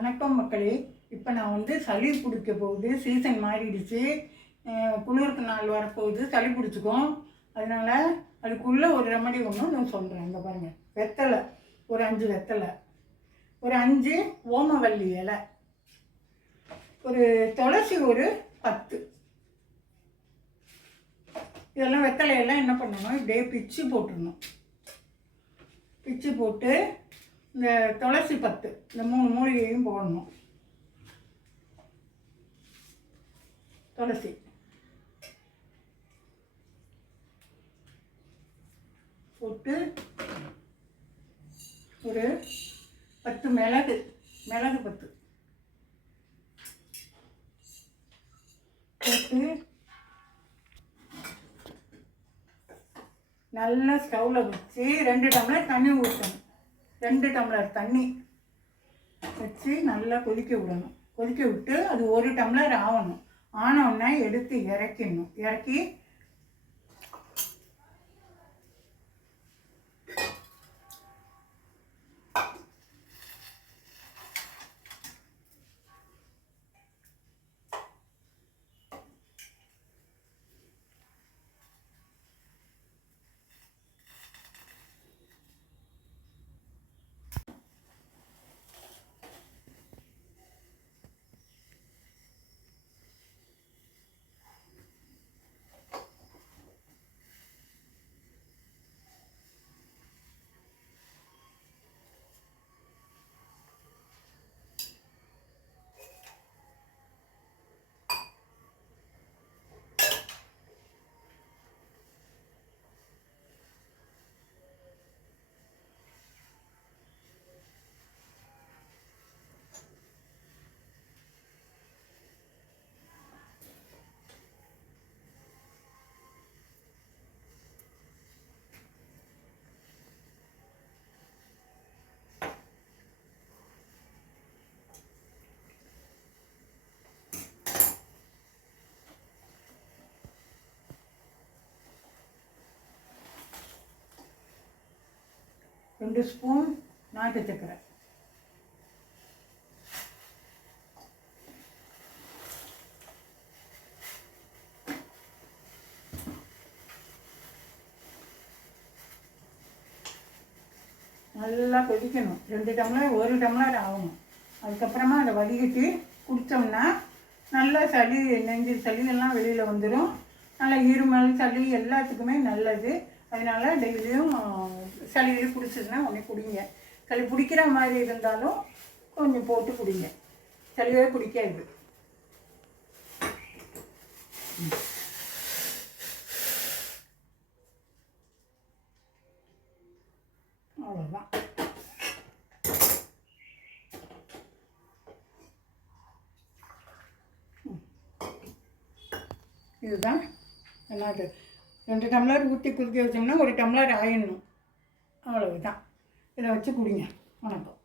வணக்கம் மக்களே. இப்போ நான் வந்து சளி பிடிக்க போகுது, சீசன் மாறிடுச்சு, குளிருக்கு நாள் வரப்போகுது, சளி பிடிச்சிக்கும். அதனால் அதுக்குள்ளே ஒரு ரெமடி ஒன்று நான் சொல்கிறேன். இங்கே பாருங்கள், வெத்தலை ஒரு 5 வெத்தலை, ஒரு 5 ஓமவல்லி இலை, ஒரு துளசி ஒரு 10. இதெல்லாம் வெத்தலையெல்லாம் என்ன பண்ணணும், இப்படியே பிச்சு போட்டுடணும். பிச்சு போட்டு இந்த துளசி 10, இந்த 3 மூலிகையும் போடணும். துளசி போட்டு ஒரு 10 மிளகு 10 போட்டு நல்லா ஸ்டவ்வில் வச்சு 2 டம்ளர் தண்ணி ஊற்றணும். 2 டம்ளர் தண்ணி வச்சு நல்லா கொதிக்க விடணும். கொதிக்க விட்டு அது 1 டம்ளர் ஆகணும். ஆனவுடனே எடுத்து இறக்கிடணும். இறக்கி ரெண்டு ஸ்பூன் நாட்டு சர்க்கரை, நல்லா கொதிக்கணும். 2 டம்ளர் 1 டம்ளர் ஆகணும். அதுக்கப்புறமா அதை வடிகட்டி குடித்தோம்னா நல்லா சளி, நெஞ்சு சளி எல்லாம் வெளியில் வந்துடும். நல்லா இருமல் சளி எல்லாத்துக்குமே நல்லது. அதனால் டெய்லியும் சளி பிடிச்சதுன்னா உடனே குடிங்க. சளி பிடிக்கிற மாதிரி இருந்தாலும் கொஞ்சம் போட்டு குடிங்க. சளியே பிடிக்காது. அவ்வளோதான். இதுதான் என்னது, 2 டம்ளர் ஊற்றி குடிக்க வச்சோம்னா 1 டம்ளர் ஆயிடணும். அவ்வளவுதான். இதை வச்சு குடிங்க. வணக்கம்.